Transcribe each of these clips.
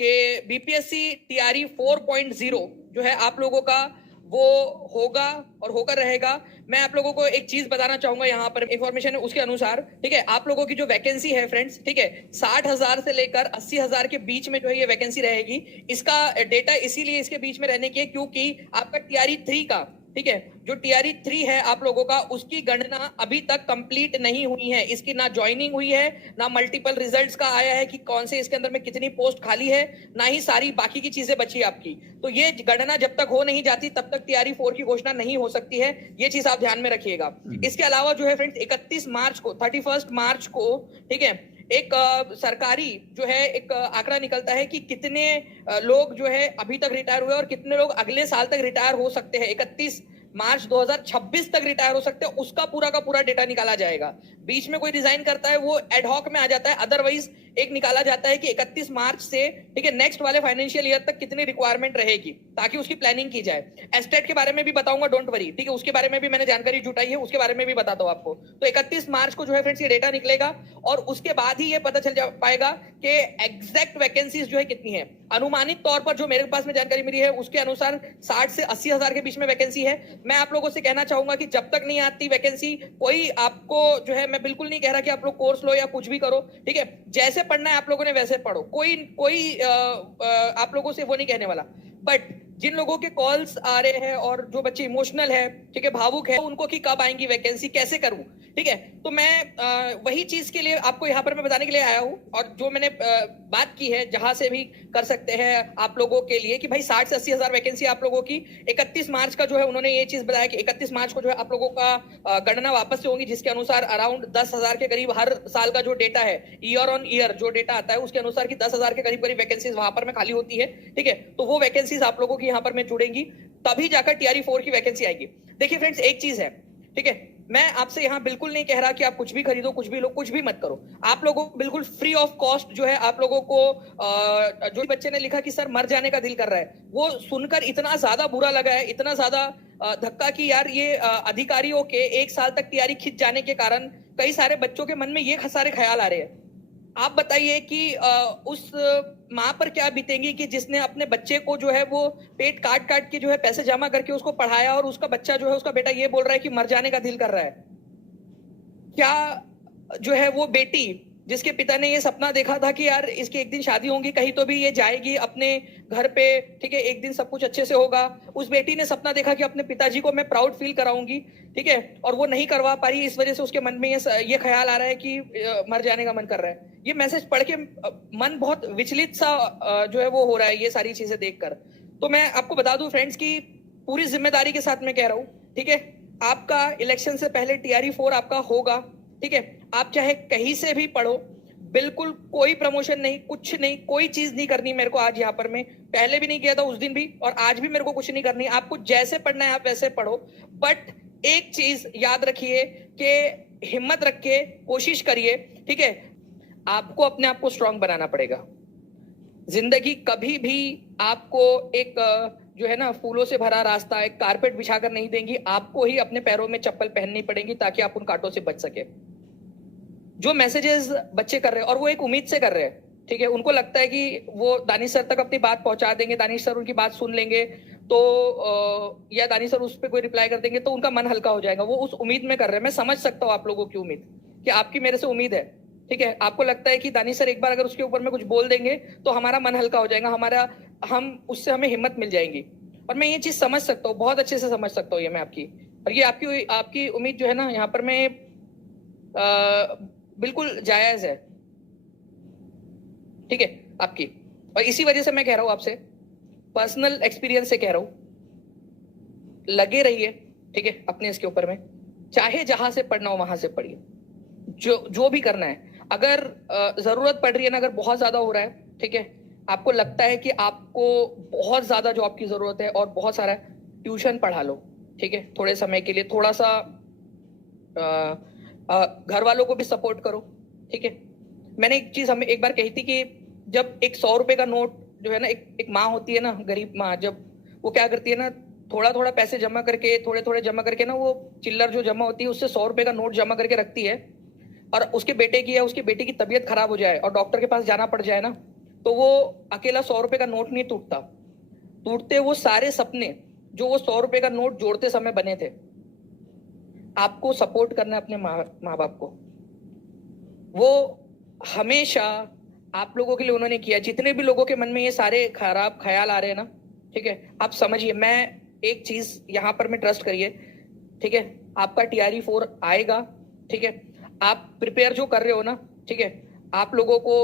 कि BPSC TRE 4.0 जो है आप लोगों का वो होगा और होकर रहेगा। मैं आप लोगों को एक चीज बताना चाहूंगा, यहाँ पर इंफॉर्मेशन है उसके अनुसार, ठीक है, आप लोगों की जो वैकेंसी है फ्रेंड्स, ठीक है, 60,000 से लेकर 80,000 के बीच में जो है ये वैकेंसी रहेगी। इसका डेटा इसीलिए इसके बीच में रहने की है क्योंकि आपका टीआरई 3 का, ठीक है, जो टीआरई 3 है आप लोगों का, उसकी गणना अभी तक कंप्लीट नहीं हुई है। इसकी ना ज्वाइनिंग हुई है, ना मल्टीपल रिजल्ट्स का आया है कि कौन से इसके अंदर में कितनी पोस्ट खाली है, ना ही सारी बाकी की चीजें बची है आपकी। तो ये गणना जब तक हो नहीं जाती तब तक टीआरई 4 की घोषणा नहीं हो सकती है। ये चीज आप ध्यान में रखिएगा। इसके अलावा जो है फ्रेंड्स 31 मार्च को, 31 मार्च को, ठीक है, एक सरकारी जो है एक आंकड़ा निकलता है कि कितने लोग जो है अभी तक रिटायर हुए और कितने लोग अगले साल तक रिटायर हो सकते हैं। 31 मार्च 2026 तक रिटायर हो सकते हैं, उसका पूरा का पूरा डेटा निकाला जाएगा। बीच में कोई रिजाइन करता है वो एडहॉक में आ जाता है, अदरवाइज एक निकाला जाता है कि 31 मार्च से, ठीक है, नेक्स्ट वाले फाइनेंशियल ईयर तक कितनी रिक्वायरमेंट रहेगी ताकि उसकी प्लानिंग की जाए। एस्टेट के बारे में भी बताऊंगा, डोंट वरी, ठीक है, उसके बारे में भी मैंने जानकारी जुटाई है, उसके बारे में भी बताता हूं आपको। तो 31 मार्च को जो है फ्रेंड्स ये डेटा निकलेगा और उसके बाद ही ये पता चल जा पाएगा कि एग्जैक्ट वैकेंसीज जो है कितनी है। अनुमानित तौर पर जो मेरे पास में जानकारी मिली है उसके अनुसार 60 से 80,000 के बीच में वैकेंसी है। मैं आप लोगों से कहना चाहूंगा कि जब तक नहीं आती वैकेंसी, कोई आपको जो है, मैं बिल्कुल नहीं कह रहा कि आप लोग कोर्स लो या कुछ भी करो, ठीक है, जैसे पढ़ना है आप लोगों ने वैसे पढ़ो, कोई कोई आप लोगों से वो नहीं कहने वाला। बट जिन लोगों के कॉल्स आ रहे हैं और जो बच्चे इमोशनल है, ठीक है, भावुक है, उनको कि कब आएंगी वैकेंसी, कैसे करूं, ठीक है, तो मैं वही चीज के लिए आपको यहाँ पर मैं बताने के लिए आया हूं। और जो मैंने बात की है, जहां से भी कर सकते हैं आप लोगों के लिए, कि भाई 60 से 80,000 वैकेंसी आप लोगों की 31 मार्च का जो है उन्होंने ये चीज बताया कि 31 मार्च को जो है आप लोगों का गणना वापस से होगी, जिसके अनुसार अराउंड 10,000 के करीब हर साल का जो डेटा है, ईयर ऑन ईयर जो डेटा आता है उसके अनुसार की 10,000 के करीब करीब वैकेंसीज वहां पर में खाली होती है, ठीक है। तो वो वैकेंसीज आप लोगों की यहाँ पर में जुड़ेंगी, तभी जाकर टीआरई 4 की वैकेंसी आएगी। देखिए फ्रेंड्स एक चीज है, ठीक है, मैं आपसे यहाँ बिल्कुल नहीं कह रहा कि आप कुछ भी खरीदो, कुछ भी लो, कुछ भी मत करो। आप लोगों को बिल्कुल फ्री ऑफ कॉस्ट जो है आप लोगों को जो बच्चे ने लिखा कि सर मर जाने का दिल कर रहा है, वो सुनकर इतना ज्यादा बुरा लगा है, इतना ज्यादा धक्का कि यार ये अधिकारियों के 1 साल तक तैयारी खिंच जाने के कारण कई सारे बच्चों के मन में ये सारे ख्याल आ रहे हैं। आप बताइए कि उस माँ पर क्या बीतेंगी कि जिसने अपने बच्चे को जो है वो पेट काट काट के जो है पैसे जमा करके उसको पढ़ाया और उसका बच्चा जो है, उसका बेटा ये बोल रहा है कि मर जाने का दिल कर रहा है। क्या जो है वो बेटी जिसके पिता ने ये सपना देखा था कि यार इसकी एक दिन शादी होगी, कहीं तो भी ये जाएगी अपने घर पे, ठीक है, एक दिन सब कुछ अच्छे से होगा, उस बेटी ने सपना देखा कि अपने पिताजी को मैं प्राउड फील कराऊंगी, ठीक है, और वो नहीं करवा पा रही, इस वजह से उसके मन में ये ख्याल आ रहा है कि मर जाने का मन कर रहा है। ये मैसेज पढ़ के मन बहुत विचलित सा जो है वो हो रहा है ये सारी चीजें देखकर। तो मैं आपको बता दूं फ्रेंड्स की पूरी जिम्मेदारी के साथ मैं कह रहा हूँ, ठीक है, आपका इलेक्शन से पहले टीआरई 4 आपका होगा, ठीक है, आप चाहे कहीं से भी पढ़ो, बिल्कुल कोई प्रमोशन नहीं, कुछ नहीं, कोई चीज नहीं करनी मेरे को आज यहाँ पर, मैं पहले भी नहीं किया था उस दिन भी और आज भी मेरे को कुछ नहीं करनी। आपको जैसे पढ़ना है आप वैसे पढ़ो, बट एक चीज याद रखिए कि हिम्मत रख के कोशिश करिए, ठीक है, आपको अपने आप को स्ट्रांग बनाना पड़ेगा। जिंदगी कभी भी आपको एक जो है ना फूलों से भरा रास्ता, एक कारपेट बिछाकर नहीं देंगी, आपको ही अपने पैरों में चप्पल पहननी पड़ेगी ताकि आप उन कांटों से बच सके। जो मैसेजेस बच्चे कर रहे हैं और वो एक उम्मीद से कर रहे हैं, ठीक है, उनको लगता है कि वो दानिश सर तक अपनी बात पहुंचा देंगे, दानिश सर उनकी बात सुन लेंगे तो या दानिश सर उस पर कोई रिप्लाई कर देंगे तो उनका मन हल्का हो जाएगा, वो उस उम्मीद में कर रहे हैं। मैं समझ सकता हूँ आप लोगों की उम्मीद कि आपकी मेरे से उम्मीद है, ठीक है, आपको लगता है कि दानिश सर एक बार अगर उसके ऊपर में कुछ बोल देंगे तो हमारा मन हल्का हो जाएगा, उससे हमें हिम्मत मिल जाएगी। और मैं ये चीज समझ सकता हूँ, बहुत अच्छे से समझ सकता हूँ ये मैं आपकी, और ये आपकी उम्मीद जो है ना यहाँ पर मैं बिल्कुल जायज है, ठीक है आपकी। और इसी वजह से मैं कह रहा हूं आपसे, पर्सनल एक्सपीरियंस से कह रहा हूं, लगे रहिए, ठीक है, अपने इसके ऊपर में, चाहे जहां से पढ़ना हो वहां से पढ़िए, जो भी करना है। अगर जरूरत पड़ रही है ना, अगर बहुत ज्यादा हो रहा है, ठीक है, आपको लगता है कि आपको बहुत ज्यादा जॉब की जरूरत है और बहुत सारा ट्यूशन पढ़ा लो, ठीक है, थोड़े समय के लिए, थोड़ा सा घर वालों को भी सपोर्ट करो, ठीक है। मैंने एक चीज हमें एक बार कही थी कि जब एक 100 रुपए का नोट जो है ना, एक माँ होती है ना, गरीब माँ, जब वो क्या करती है ना, थोड़ा थोड़ा पैसे जमा करके, थोड़े थोड़े जमा करके ना, वो चिल्लर जो जमा होती है उससे 100 रुपए का नोट जमा करके रखती है, और उसके बेटे की या उसकी बेटी की तबीयत खराब हो जाए और डॉक्टर के पास जाना पड़ जाए ना, तो वो अकेला 100 रुपए का नोट नहीं टूटता, टूटते वो सारे सपने जो वो 100 रुपए का नोट जोड़ते समय बने थे। आपको सपोर्ट करना है अपने माँ बाप को, वो हमेशा आप लोगों के लिए उन्होंने किया। जितने भी लोगों के मन में ये सारे खराब ख्याल आ रहे हैं ना, ठीक है, आप समझिए, मैं एक चीज यहाँ पर मैं ट्रस्ट करिए, ठीक है, आपका TRE 4 आएगा, ठीक है, आप प्रिपेयर जो कर रहे हो ना, ठीक है, आप लोगों को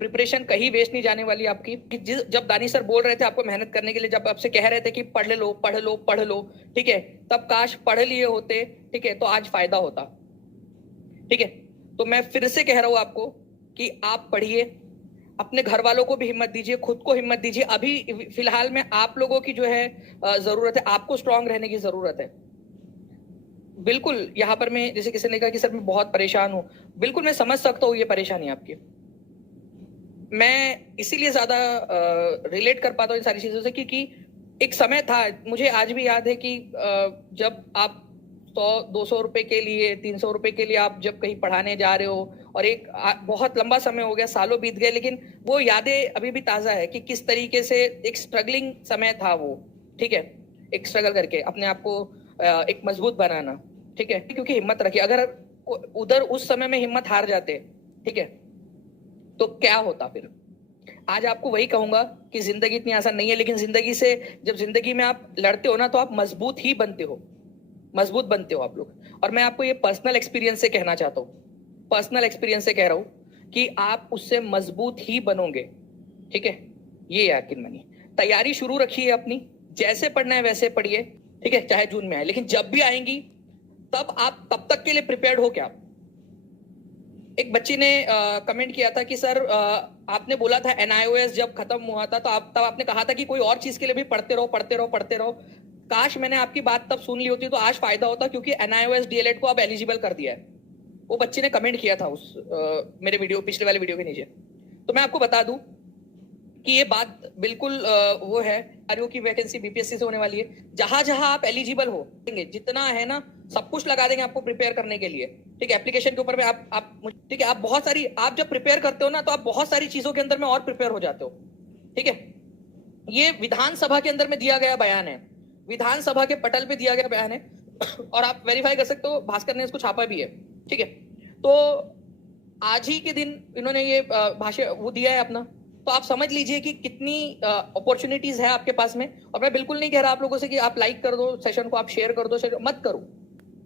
प्रिपरेशन कहीं वेस्ट नहीं जाने वाली आपकी। जब दानी सर बोल रहे थे आपको मेहनत करने के लिए, जब आपसे कह रहे थे कि पढ़ लो पढ़ लो पढ़ लो, ठीक है, तब काश पढ़ लिए होते, ठीक है, तो आज फायदा होता, ठीक है। तो मैं फिर से कह रहा हूं आपको कि आप पढ़िए, अपने घर वालों को भी हिम्मत दीजिए, खुद को हिम्मत दीजिए। अभी फिलहाल में आप लोगों की जो है जरूरत है, आपको स्ट्रांग रहने की जरूरत है। बिल्कुल, यहाँ पर मैं, जैसे किसी ने कहा कि सर मैं बहुत परेशान हूं, बिल्कुल मैं समझ सकता हूँ ये परेशानी आपकी। मैं इसीलिए ज्यादा रिलेट कर पाता हूँ इन सारी चीजों से, क्योंकि एक समय था, मुझे आज भी याद है कि जब आप 100-200 रुपए के लिए, 300 रुपए के लिए आप जब कहीं पढ़ाने जा रहे हो, और एक बहुत लंबा समय हो गया, सालों बीत गए, लेकिन वो यादें अभी भी ताजा है कि किस तरीके से एक स्ट्रगलिंग समय था वो, ठीक है, एक स्ट्रगल करके अपने आप को एक मजबूत बनाना, ठीक है, क्योंकि हिम्मत रखिए। अगर उधर उस समय में हिम्मत हार जाते, ठीक है, तो क्या होता फिर। आज आपको वही कहूंगा कि जिंदगी इतनी आसान नहीं है, लेकिन जिंदगी से, जब जिंदगी में आप लड़ते हो ना, तो आप मजबूत ही बनते हो, मजबूत बनते हो आप लोग। और मैं आपको ये पर्सनल एक्सपीरियंस से कहना चाहता हूँ, पर्सनल एक्सपीरियंस से कह रहा हूँ कि आप उससे मजबूत ही बनोगे, ठीक है, ये यकीन मानिए। तैयारी शुरू रखिए अपनी, जैसे पढ़ना है वैसे पढ़िए, ठीक है, चाहे जून में आए, लेकिन जब भी आएंगी तब आप तब तक के लिए प्रिपेयर्ड हो क्या। एक बच्ची ने कमेंट किया था कि सर आपने बोला था NIOS जब खत्म हुआ था, तो तब आपने कहा था कि कोई और चीज के लिए भी पढ़ते रहो पढ़ते रहो पढ़ते रहो। काश मैंने आपकी बात तब सुन ली होती तो आज फायदा होता, क्योंकि NIOS DLED को अब एलिजिबल कर दिया है। वो बच्ची ने कमेंट किया था उस मेरे वीडियो, पिछले वाले वीडियो के नीचे। तो मैं आपको बता दूं कि ये बात बिल्कुल वो है, आरओ की वैकेंसी BPSC से होने वाली है। जहां जहां आप एलिजिबल हो, जितना है ना, सब कुछ लगा देंगे आपको प्रिपेयर करने के लिए, ठीक है। एप्लीकेशन के ऊपर में आप ठीक है, आप बहुत सारी, आप जब प्रिपेयर करते हो ना, तो आप बहुत सारी चीजों के अंदर में और प्रिपेयर हो जाते हो, ठीक है। ये विधानसभा के अंदर में दिया गया बयान है, विधानसभा के पटल पे दिया गया बयान है, और आप वेरीफाई कर सकते हो, भास्कर ने इसको छापा भी है, ठीक है। तो आज ही के दिन इन्होंने ये भाषण वो दिया है अपना, तो आप समझ लीजिए कि कितनी अपॉर्चुनिटीज है आपके पास में। और मैं बिल्कुल नहीं कह रहा आप लोगों से कि आप लाइक कर दो सेशन को, आप शेयर कर दो, मत करो,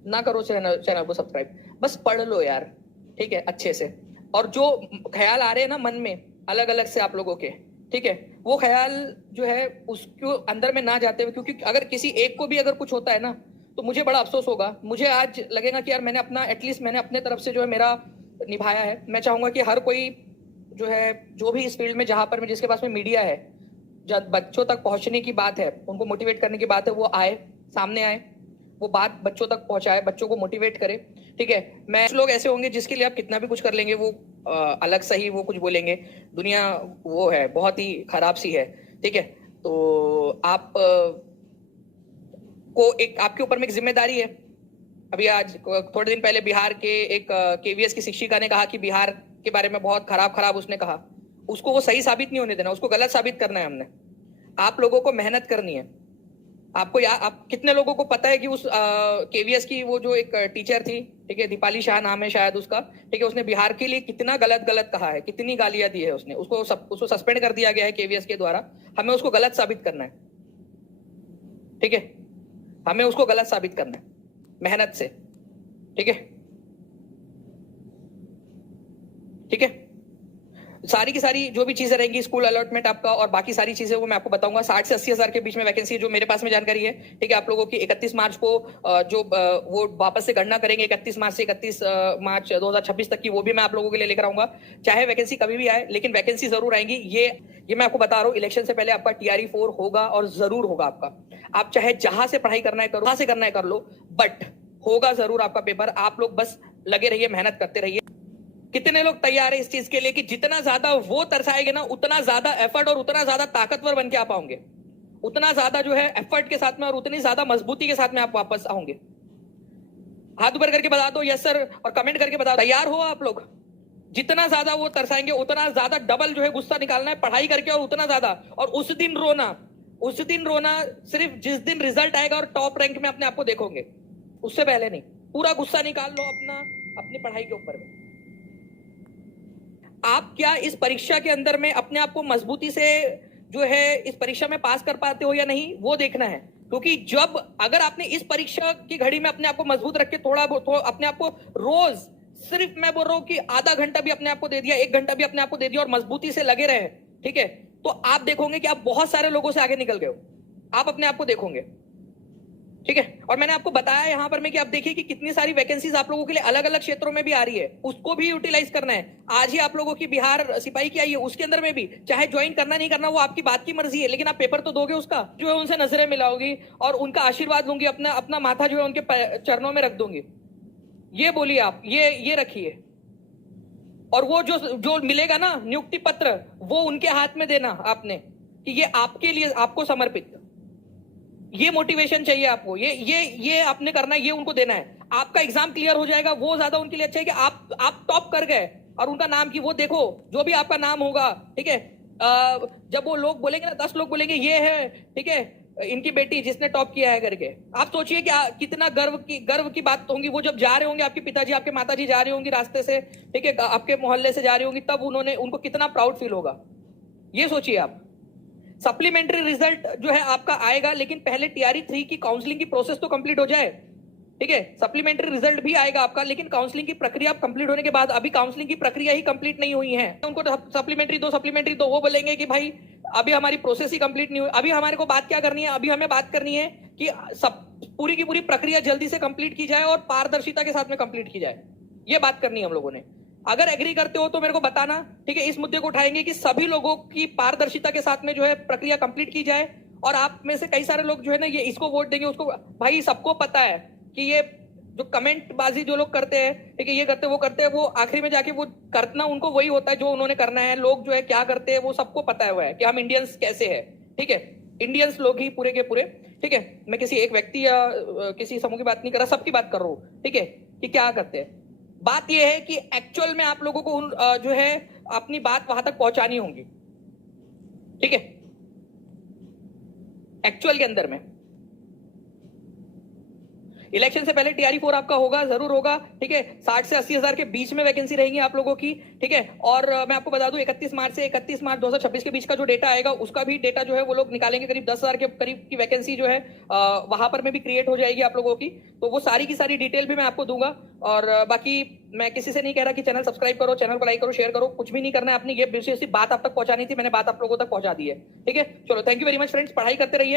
ना करो चैनल को सब्सक्राइब, बस पढ़ लो यार, ठीक है, अच्छे से। और जो ख्याल आ रहे हैं ना मन में अलग अलग से आप लोगों के, ठीक है, वो ख्याल जो है उसको अंदर में ना जाते हुए, क्योंकि अगर किसी एक को भी अगर कुछ होता है ना, तो मुझे बड़ा अफसोस होगा। मुझे आज लगेगा कि यार मैंने अपना, एटलीस्ट मैंने अपने तरफ से जो है मेरा निभाया है। मैं चाहूंगा कि हर कोई जो है, जो भी इस फील्ड में, जहां पर में जिसके पास में मीडिया है, जब बच्चों तक पहुंचने की बात है, उनको मोटिवेट करने की बात है, वो आए, सामने आए, वो बात बच्चों तक पहुंचाए, बच्चों को मोटिवेट करे, ठीक है। मैं, कुछ लोग ऐसे होंगे जिसके लिए आप कितना भी कुछ कर लेंगे, वो अलग सही वो कुछ बोलेंगे, दुनिया वो है बहुत ही खराब सी है, ठीक है। तो आप को एक, आपके ऊपर में एक जिम्मेदारी है। अभी आज थोड़े दिन पहले बिहार के एक KVS की शिक्षिका ने कहा कि बिहार के बारे में बहुत खराब उसने कहा, उसको वो सही साबित नहीं होने देना, उसको गलत साबित करना है हमने। आप लोगों को मेहनत करनी है। आपको आप कितने लोगों को पता है कि उस KVS की वो जो एक टीचर थी, ठीक है, दीपाली शाह नाम है शायद उसका, ठीक है, उसने बिहार के लिए कितना गलत कहा है, कितनी गालियां दी है उसने, उसको सस्पेंड कर दिया गया है KVS के द्वारा। हमें उसको गलत साबित करना है, ठीक है, हमें उसको गलत साबित करना है मेहनत से, ठीक है, ठीक है। सारी की सारी जो भी चीजें रहेंगी, स्कूल अलॉटमेंट आपका और बाकी सारी चीजें, वो मैं आपको बताऊंगा। 60 से 80 हजार के बीच में वैकेंसी जो मेरे पास में जानकारी है, ठीक है। आप लोगों की 31 मार्च को जो वो वापस से गणना करेंगे, 31 मार्च से 31 मार्च 2026 तक की, वो भी मैं आप लोगों के लिए लेकर आऊंगा। चाहे वैकेंसी कभी भी आए, लेकिन वैकेंसी जरूर आएंगी। ये मैं आपको बता रहा हूँ, इलेक्शन से पहले आपका TRE 4 होगा और जरूर होगा आपका। आप चाहे जहां से पढ़ाई करना है करो, जहां से करना है कर लो, बट होगा जरूर आपका पेपर। आप लोग बस लगे रहिए, मेहनत करते रहिए। कितने लोग तैयार है इस चीज के लिए कि जितना ज्यादा वो तरसाएंगे ना, उतना ज्यादा एफर्ट और उतना ज्यादा ताकतवर बन के आप आओगे, उतना ज्यादा जो है एफर्ट के साथ में और उतनी ज्यादा मजबूती के साथ में आप वापस आओगे। हाथ ऊपर करके बता दो यस सर, और कमेंट करके बता दो तैयार हो आप लोग। जितना ज्यादा वो तरसाएंगे उतना ज्यादा डबल जो है गुस्सा निकालना है पढ़ाई करके, और उतना ज्यादा, और उस दिन रोना सिर्फ जिस दिन रिजल्ट आएगा और टॉप रैंक में अपने आप को देखोगे, उससे पहले नहीं। पूरा गुस्सा निकाल लो अपनी पढ़ाई के ऊपर में। आप क्या इस परीक्षा के अंदर में अपने आप को मजबूती से जो है इस परीक्षा में पास कर पाते हो या नहीं, वो देखना है। क्योंकि जब अगर आपने इस परीक्षा की घड़ी में अपने आप को मजबूत रख के थोड़ा अपने आप को रोज, सिर्फ मैं बोल रहा हूं कि आधा घंटा भी अपने आप को दे दिया, 1 घंटा भी अपने आप को दे दिया और मजबूती से लगे रहे, ठीक है, तो आप देखोगे कि आप बहुत सारे लोगों से आगे निकल गए हो। आप अपने आप को देखोगे, ठीक है। और मैंने आपको बताया यहां पर में कि आप देखिए कि कितनी सारी वैकेंसीज आप लोगों के लिए अलग अलग क्षेत्रों में भी आ रही है, उसको भी यूटिलाइज करना है। आज ही आप लोगों की बिहार सिपाही की आई है, उसके अंदर में भी चाहे ज्वाइन करना नहीं करना वो आपकी बात की मर्जी है, लेकिन आप पेपर तो दोगे उसका, जो है उनसे नजरें मिलाओगी और उनका आशीर्वाद लूंगी, अपना माथा जो है उनके चरणों में रख दूंगी। ये बोलिए आप, ये रखिए। और वो जो मिलेगा ना नियुक्ति पत्र, वो उनके हाथ में देना आपने कि ये आपके लिए, आपको समर्पित। ये मोटिवेशन चाहिए आपको, ये आपने करना है, ये उनको देना है। आपका एग्जाम क्लियर हो जाएगा, वो ज्यादा उनके लिए अच्छा है कि आप टॉप कर गए और उनका नाम की वो देखो, जो भी आपका नाम होगा, ठीक है। जब वो लोग बोलेंगे ना, 10 लोग बोलेंगे ये है, ठीक है, इनकी बेटी जिसने टॉप किया है करके, आप सोचिए कि कितना गर्व की बात होंगी। वो जब जा रहे होंगे, आपके पिताजी आपके माताजी जा रही होंगी रास्ते से, ठीक है, आपके मोहल्ले से जा रही होंगी, तब उनको कितना प्राउड फील होगा, ये सोचिए आप। सप्लीमेंट्री रिजल्ट जो है आपका आएगा, लेकिन पहले टीआरई 3 की काउंसलिंग की प्रोसेस तो कंप्लीट हो जाए, ठीक है। सप्लीमेंट्री रिजल्ट भी आएगा आपका, लेकिन काउंसलिंग की प्रक्रिया कंप्लीट होने के बाद, अभी काउंसलिंग की प्रक्रिया ही कंप्लीट नहीं हुई है, उनको सप्लीमेंट्री दो, वो बोलेंगे कि भाई अभी हमारी प्रोसेस ही कंप्लीट नहीं हुई। अभी हमारे को बात क्या करनी है, अभी हमें बात करनी है कि सब पूरी की पूरी प्रक्रिया जल्दी से कंप्लीट की जाए और पारदर्शिता के साथ में कंप्लीट की जाए, ये बात करनी है हम लोगों ने। अगर एग्री करते हो तो मेरे को बताना, ठीक है। इस मुद्दे को उठाएंगे कि सभी लोगों की पारदर्शिता के साथ में जो है प्रक्रिया कंप्लीट की जाए। और आप में से कई सारे लोग जो है ना, ये इसको वोट देंगे, उसको, भाई सबको पता है कि ये जो कमेंट बाजी जो लोग करते हैं, ठीक है, ये करते वो करते हैं, वो आखिरी में जाके वो करना उनको वही होता है जो उन्होंने करना है। लोग जो है क्या करते हैं वो सबको पता हुआ है कि हम इंडियंस कैसे है, ठीक है। इंडियंस लोग ही पूरे के पूरे, ठीक है। मैं किसी एक व्यक्ति या किसी समूह की बात नहीं कर रहा, सबकी बात कर रहा हूँ, ठीक है, कि क्या करते हैं। बात यह है कि एक्चुअल में आप लोगों को जो है अपनी बात वहां तक पहुंचानी होगी, ठीक है, एक्चुअल के अंदर में। इलेक्शन से पहले टीआरई 4 आपका होगा, जरूर होगा, ठीक है। 60 से 80 हजार के बीच में वैकेंसी रहेंगी आप लोगों की, ठीक है। और मैं आपको बता दूं 31 मार्च से 31 मार्च 2026 के बीच का जो डेटा आएगा, उसका भी डेटा जो है वो लोग निकालेंगे। करीब 10,000 के करीब की वैकेंसी जो है वहां पर में भी क्रिएट हो जाएगी आप लोगों की। तो वो सारी की सारी डिटेल भी मैं आपको दूंगा। और बाकी मैं किसी से नहीं कह रहा कि चैनल सब्सक्राइब करो, चैनल को लाइक करो, शेयर करो, कुछ भी नहीं करना है। अपनी ये सिर्फ बात आप तक पहुंचानी थी, मैंने बात आप लोगों तक पहुंचा दी है, ठीक है। चलो, thank you very much friends, पढ़ाई करते रहिए।